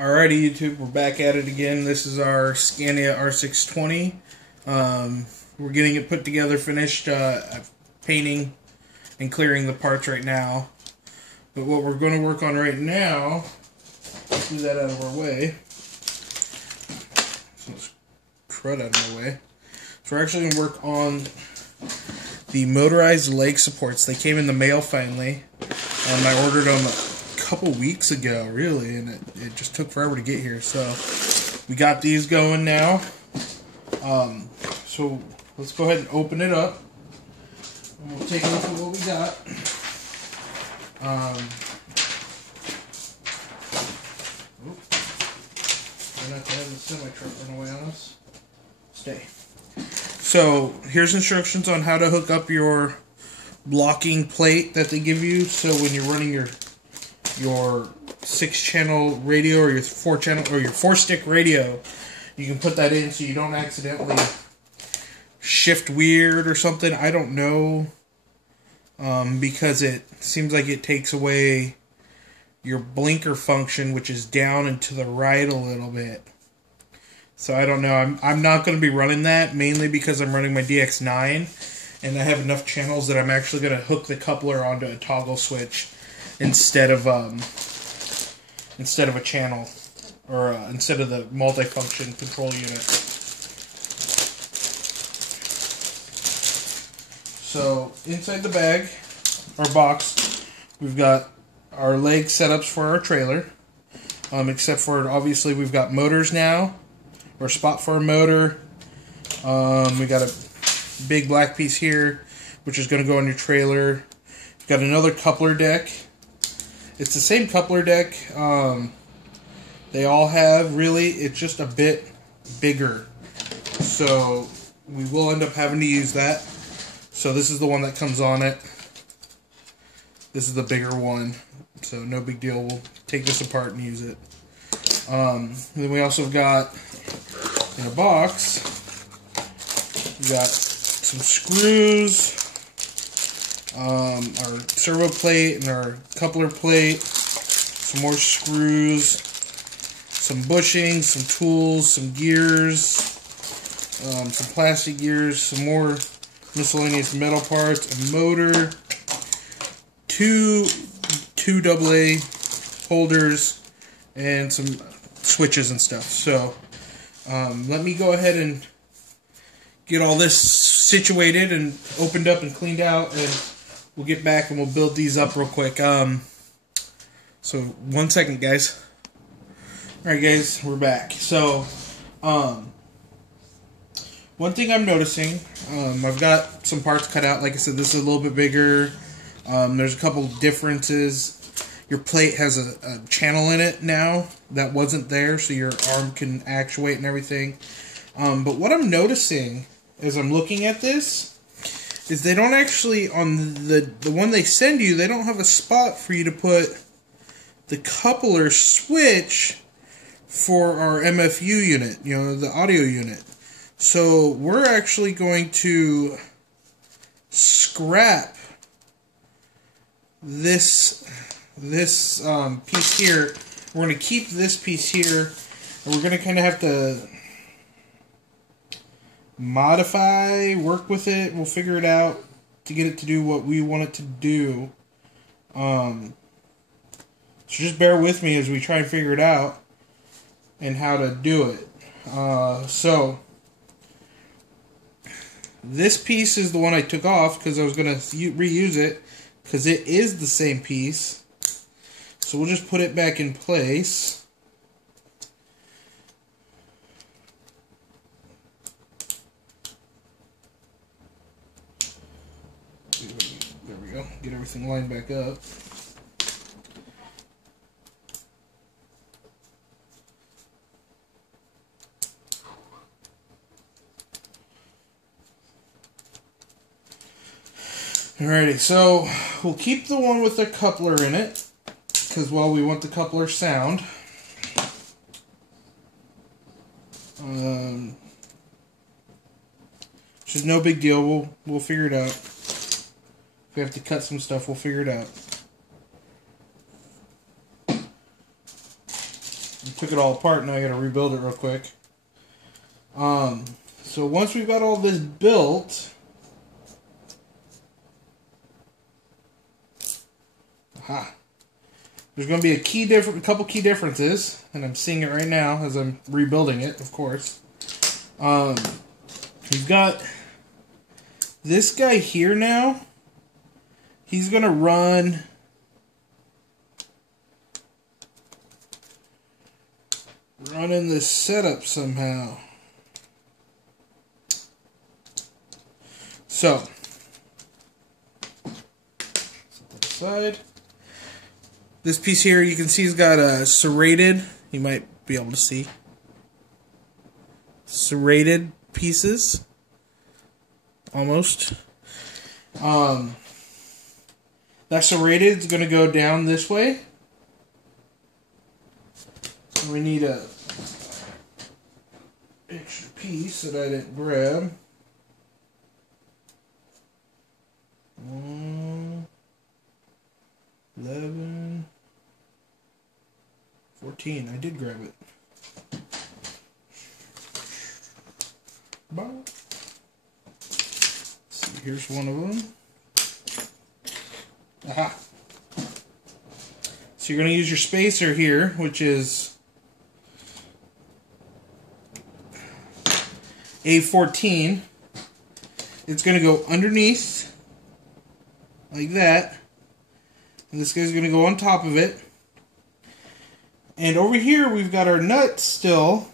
Alrighty, YouTube, we're back at it again. This is our Scania R620. We're getting it put together, finished, painting and clearing the parts right now. But what we're going to work on right now, let's do that out of our way. So let's crud out of my way. So we're actually going to work on the motorized leg supports. They came in the mail finally. I ordered them couple weeks ago, really, and it just took forever to get here. So we got these going now. So let's go ahead and open it up, and we'll take a look at what we got. Try not to have the semi-truck run away on us. Stay. So here's instructions on how to hook up your blocking plate that they give you. So when you're running your 6-channel radio or your 4-channel or your 4-stick radio, you can put that in so you don't accidentally shift weird or something. I don't know, because it seems like it takes away your blinker function, which is down and to the right a little bit. So I don't know. I'm not going to be running that, mainly because I'm running my DX9 and I have enough channels that I'm actually going to hook the coupler onto a toggle switch instead of a channel, or instead of the multifunction control unit. So inside the bag or box, we've got our leg setups for our trailer. Except for, obviously, we've got motors now, or a spot for a motor. We got a big black piece here, which is going to go on your trailer. We've got another coupler deck. It's the same coupler deck they all have, really. It's just a bit bigger. So we will end up having to use that. So this is the one that comes on it. This is the bigger one. So no big deal. We'll take this apart and use it. Then we also got, in a box, we got some screws, our servo plate and our coupler plate, some more screws, some bushings, some tools, some gears, some plastic gears, some more miscellaneous metal parts, a motor, two AA holders, and some switches and stuff. So let me go ahead and get all this situated and opened up and cleaned out, and we'll get back and we'll build these up real quick. So 1 second, guys. Alright, guys, we're back. So one thing I'm noticing, I've got some parts cut out. Like I said, this is a little bit bigger. There's a couple differences. Your plate has a channel in it now that wasn't there, so your arm can actuate and everything. But what I'm noticing as I'm looking at this is they don't actually, on the one they send you, they don't have a spot for you to put the coupler switch for our MFU unit, you know, the audio unit. So we're actually going to scrap this piece here. We're going to keep this piece here, and we're going to kind of have to modify, work with it. We'll figure it out to get it to do what we want it to do. So just bear with me as we try and figure it out and how to do it. So this piece is the one I took off because I was going to reuse it, because it is the same piece. So we'll just put it back in place. There we go. Get everything lined back up. Alrighty, so we'll keep the one with the coupler in it, because, well, we want the coupler sound. Which is no big deal. We'll figure it out. If we have to cut some stuff, we'll figure it out. I took it all apart, now I gotta rebuild it real quick. So once we've got all this built, there's going to be a couple key differences, and I'm seeing it right now as I'm rebuilding it, of course. We've got this guy here now. He's going to run in this setup somehow. So, set that aside. This piece here, you can see, has got a serrated. You might be able to see serrated pieces, almost. That serrated is going to go down this way. So we need a extra piece that I didn't grab. 11, 14. I did grab it. See, here's one of them. Aha. So you're going to use your spacer here, which is A14. It's going to go underneath like that. And this guy's going to go on top of it. And over here we've got our nut still,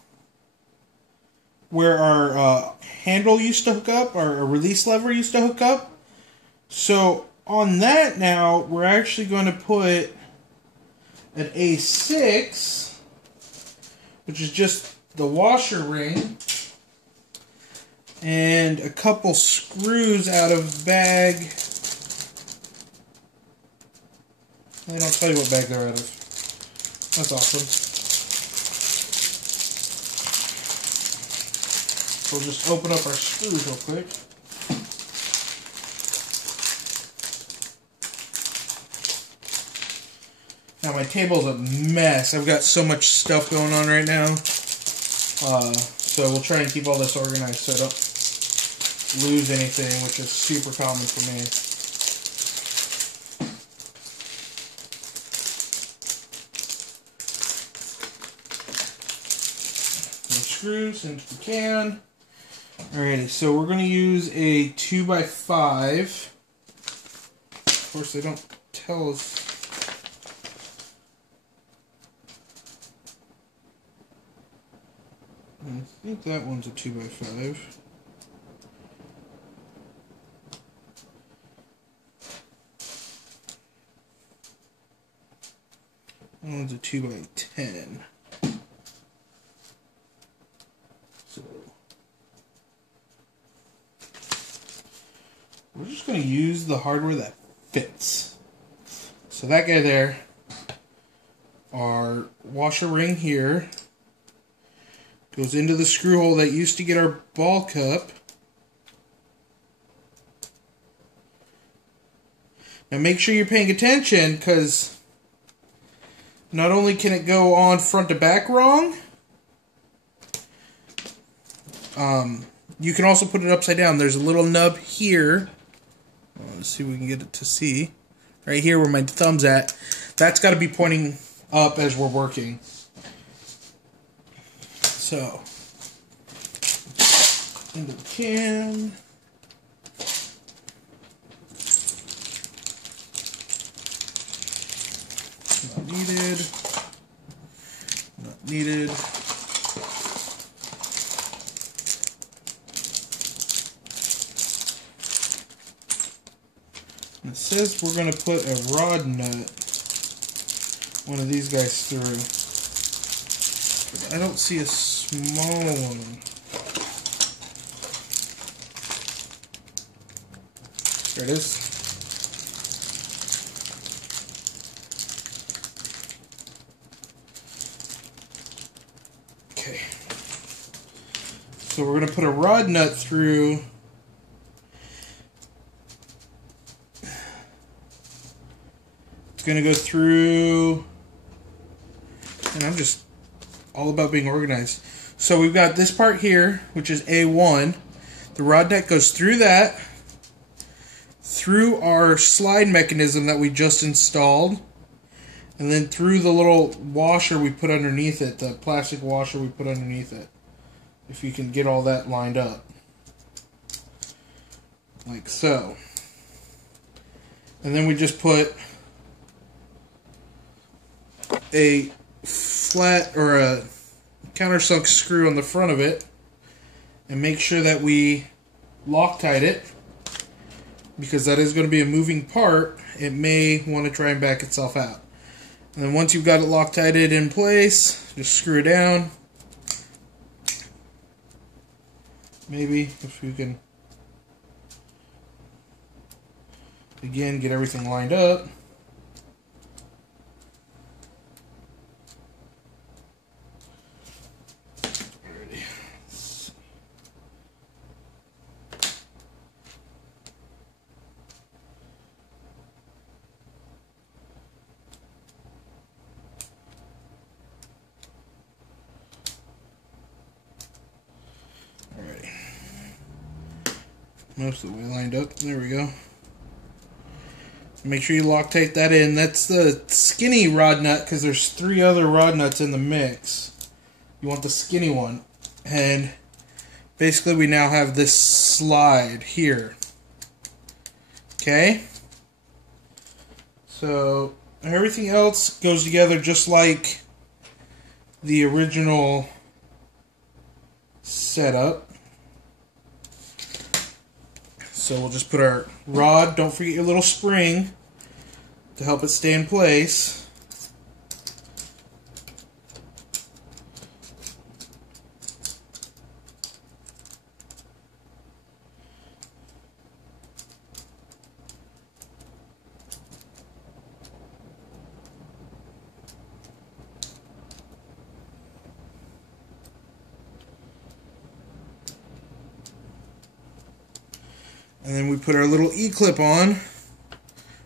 where our handle used to hook up, our release lever used to hook up. So on that now, we're actually going to put an A6, which is just the washer ring, and a couple screws out of bag. They don't tell you what bag they're out of. That's awesome. So we'll just open up our screws real quick. Now my table's a mess. I've got so much stuff going on right now. So we'll try and keep all this organized so I don't lose anything, which is super common for me. Screws into the can. Alrighty, so we're going to use a 2x5. Of course, they don't tell us. I think that one's a 2x5. That one's a 2x10. So we're just going to use the hardware that fits. So that guy there, our washer ring here, goes into the screw hole that used to get our ball cup. Now make sure you're paying attention, because not only can it go on front to back wrong, you can also put it upside down. There's a little nub here. Let's see if we can get it to see. Right here where my thumb's at. That's got to be pointing up as we're working. So, into the can. Not needed. Not needed. It says we're going to put a rod nut, one of these guys, through. But I don't see a small one. There it is. Okay. So we're going to put a rod nut through. Going to go through, and I'm just all about being organized. So we've got this part here, which is A1. The rod neck goes through that, through our slide mechanism that we just installed, and then through the little washer we put underneath it, the plastic washer we put underneath it. If you can get all that lined up. Like so. And then we just put a flat or a countersunk screw on the front of it and make sure that we Loctite it, because that is going to be a moving part. It may want to try and back itself out. And then once you've got it Loctited in place, just screw it down. Maybe if you can, again, get everything lined up. Most of the way lined up. There we go. Make sure you Loctite that in. That's the skinny rod nut, because there's 3 other rod nuts in the mix. You want the skinny one. And basically we now have this slide here. Okay? So everything else goes together just like the original setup. So we'll just put our rod, don't forget your little spring to help it stay in place. And then we put our little E-clip on.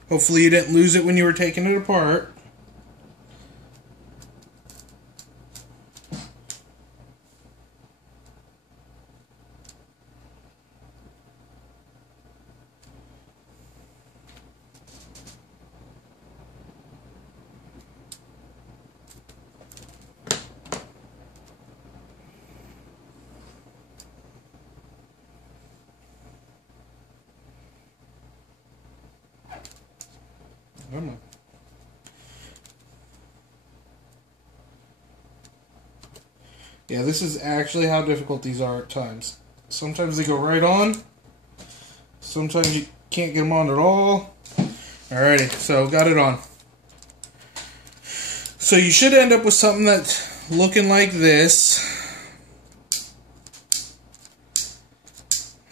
Hopefully you didn't lose it when you were taking it apart. Come on. Yeah, this is actually how difficult these are at times. Sometimes they go right on. Sometimes you can't get them on at all. Alrighty, so got it on. So you should end up with something that's looking like this.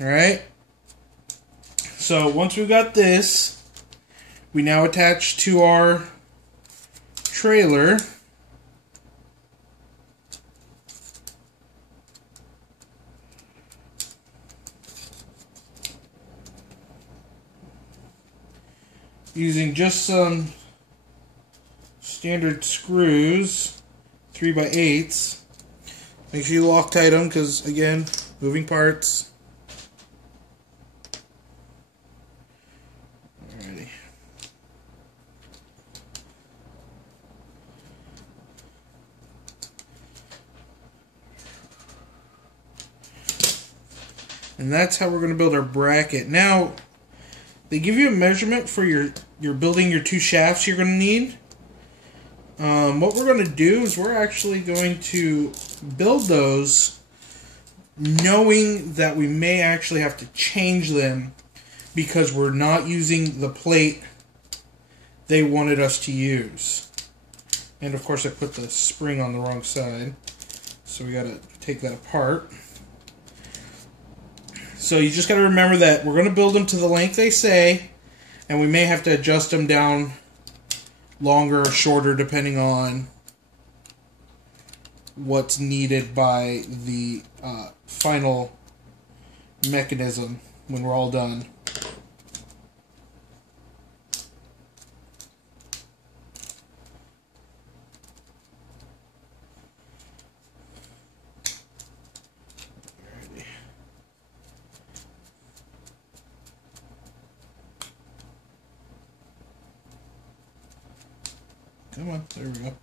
Alright. So once we've got this, we now attach to our trailer. Using just some standard screws, 3x8s. Make sure you Loctite them because, again, moving parts. Alrighty. And that's how we're going to build our bracket. Now, they give you a measurement for your building your 2 shafts you're going to need. What we're going to do is we're actually going to build those knowing that we may actually have to change them because we're not using the plate they wanted us to use. And of course I put the spring on the wrong side, so we got to take that apart. So you just got to remember that we're going to build them to the length they say, and we may have to adjust them down longer or shorter depending on what's needed by the final mechanism when we're all done. Come on, there we go.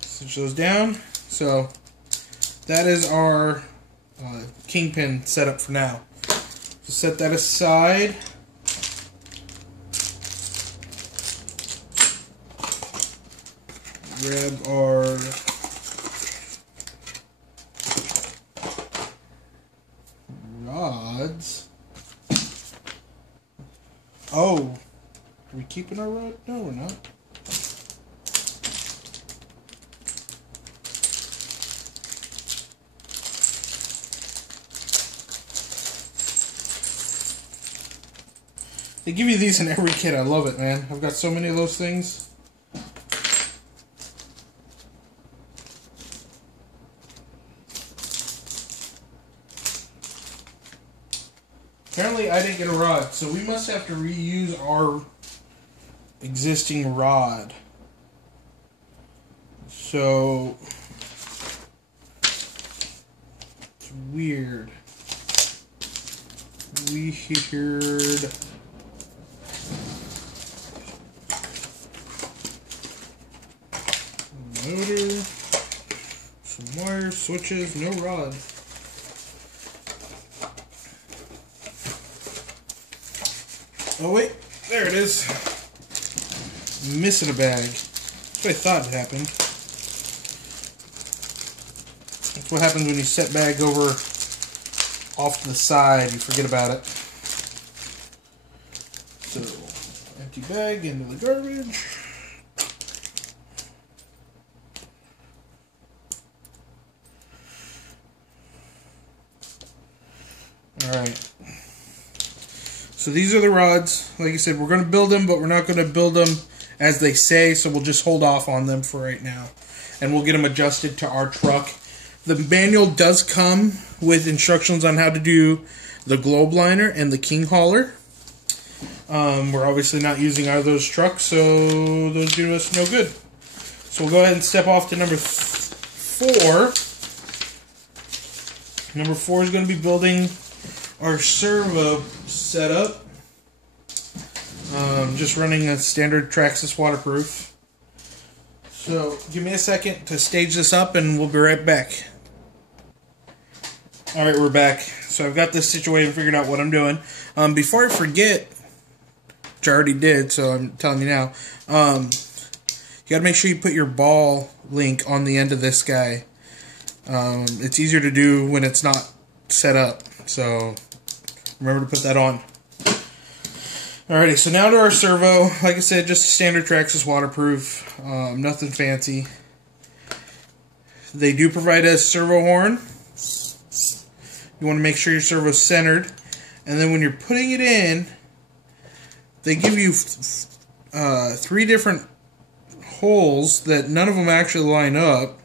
Switch those down. So that is our kingpin setup for now. So set that aside. Grab our rods. Oh, are we keeping our rod? No, we're not. They give you these in every kit. I love it, man. I've got so many of those things. Apparently I didn't get a rod, so we must have to reuse our existing rod. So it's weird. Weird. Motor, some wires, switches, no rods. Oh wait, there it is. Missing a bag. That's what I thought had happened. That's what happens when you set bag over off to the side. You forget about it. So, empty bag into the garbage. Alright. So these are the rods. Like I said, we're going to build them, but we're not going to build them as they say, so we'll just hold off on them for right now. And we'll get them adjusted to our truck. The manual does come with instructions on how to do the globe liner and the king hauler. We're obviously not using either of those trucks, so those do us no good. So we'll go ahead and step off to number 4. Number 4 is going to be building our servo setup. Just running a standard Traxxas waterproof. So give me a second to stage this up and we'll be right back. Alright, we're back. So I've got this situated and figured out what I'm doing. Before I forget, which I already did, so I'm telling you now, you gotta make sure you put your ball link on the end of this guy. It's easier to do when it's not set up, so remember to put that on. Alrighty, so now to our servo. Like I said, just a standard Traxxas waterproof, nothing fancy. They do provide a servo horn. You want to make sure your servo's centered, and then when you're putting it in, they give you 3 different holes that none of them actually line up,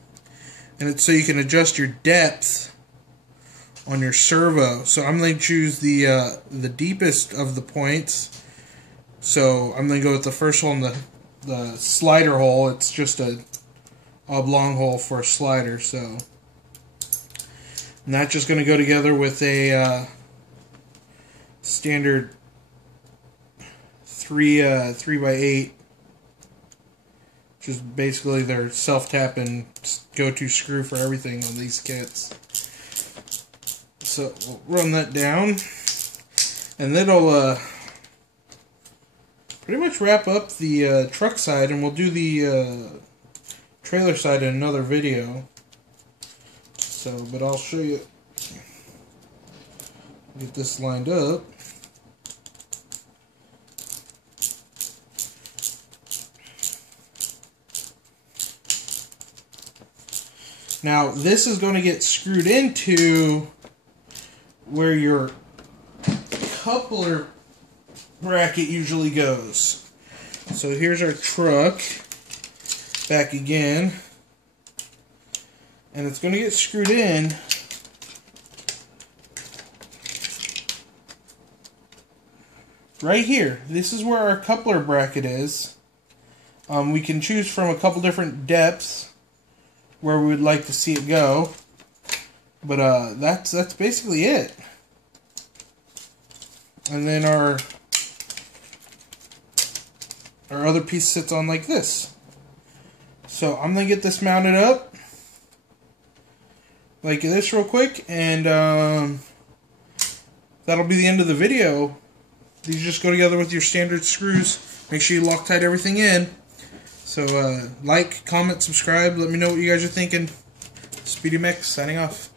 and it's so you can adjust your depth on your servo. So I'm going to choose the deepest of the points. So I'm going to go with the first hole in the slider hole. It's just a oblong hole for a slider. So, and that's just going to go together with a standard 3x8, which is basically their self-tapping go-to screw for everything on these kits. So we'll run that down, and that'll pretty much wrap up the truck side, and we'll do the trailer side in another video. So, but I'll show you, get this lined up. Now, this is going to get screwed into where your coupler bracket usually goes. So here's our truck back again, and it's going to get screwed in right here. This is where our coupler bracket is. We can choose from a couple different depths where we would like to see it go, but that's basically it. And then our other piece sits on like this. So I'm going to get this mounted up like this real quick, and that'll be the end of the video. These just go together with your standard screws. Make sure you Loctite everything in. So like, comment, subscribe. Let me know what you guys are thinking. Speedy Mix signing off.